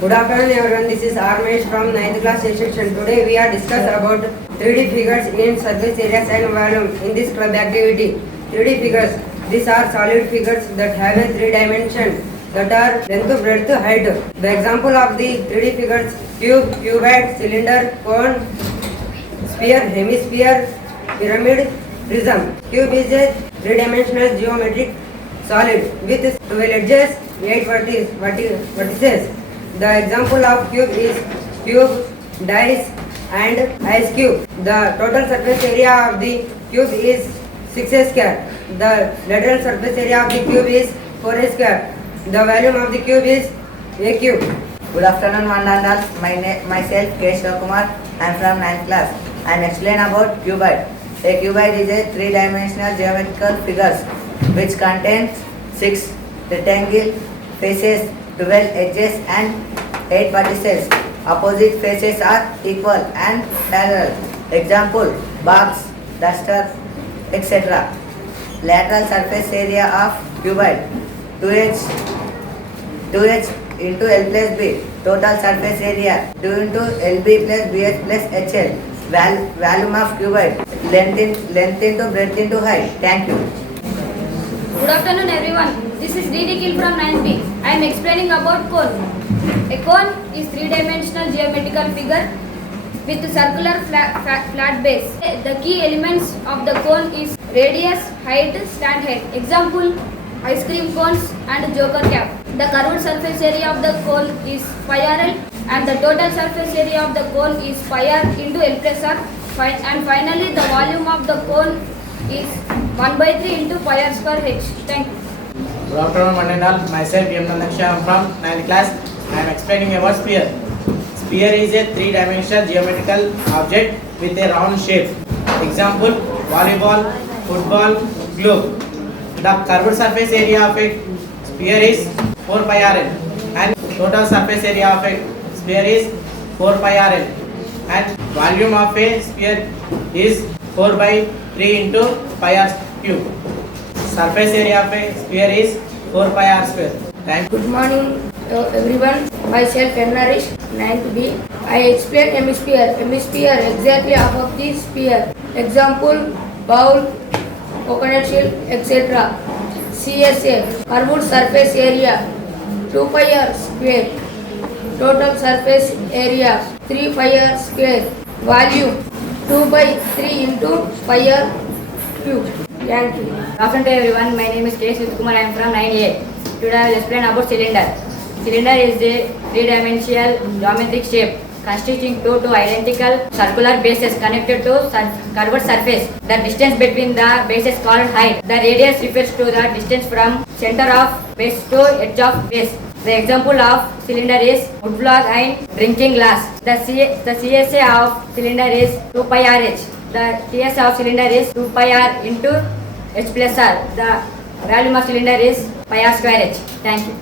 Good afternoon everyone, this is Armesh from 9th class A section. Today we are discuss about 3D figures in surface areas and volume in this club activity. 3D figures, these are solid figures that have a 3 dimension that are length, breadth, height. The example of the 3D figures: cube, cuboid, cylinder, cone, sphere, hemisphere, pyramid, prism. Cube is a 3-dimensional geometric solid with 12 edges, 8 vertices. The example of cube is cube, dice and ice cube. The total surface area of the cube is 6 square. The lateral surface area of the cube is 4 square. The volume of the cube is a cube. Good afternoon, one and all. Myself, K. Shivakumar. I am from 9th class. I am explaining about cuboid. A cuboid is a 3-dimensional geometrical figures which contains 6 rectangle faces, 12 edges and 8 vertices. Opposite faces are equal and parallel. Example: box, duster, etc. Lateral surface area of cuboid 2h into L plus B. Total surface area 2 into LB plus BH plus HL. Volume of cuboid length into breadth into height. Thank you. Good afternoon everyone. This is D. Nikhil from 9B. I am explaining about cone. A cone is 3-dimensional geometrical figure with circular flat base. The key elements of the cone is radius, height, stand height. Example: ice cream cones and joker cap. The curved surface area of the cone is pi RL and the total surface area of the cone is pi R into L plus R. And finally the volume of the cone is 1/3 into pi R square H. Thank you. Good afternoon, one and all. Myself, M. Nandaksha. I am from 9th class. I am explaining about sphere. Sphere is a 3-dimensional geometrical object with a round shape. Example: volleyball, football, globe. The curved surface area of a sphere is 4 pi RL and total surface area of a sphere is 4 pi RL and volume of a sphere is 4/3 into pi R cube. Surface area of a sphere is 4 pi R square. Thank you. Good morning everyone. Myself N. Naresh, 9th B. I explain hemisphere. Hemisphere exactly half of the sphere. Example: bowl, coconut shell, etc. CSA curved surface area 2 pi R square. Total surface area 3 pi R square. Volume 2/3 into pi R cube. Thank you. Good afternoon everyone. My name is K. Shivakumar. I am from 9A. Today I will explain about cylinder. Cylinder is a 3-dimensional geometric shape consisting two identical circular bases connected to curved surface. The distance between the bases called height. The radius refers to the distance from center of base to edge of base. The example of cylinder is wood block and drinking glass. The CSA of cylinder is 2 pi RH. The TSA of cylinder is 2 pi R into H plus R. The volume of cylinder is pi R square H. Thank you.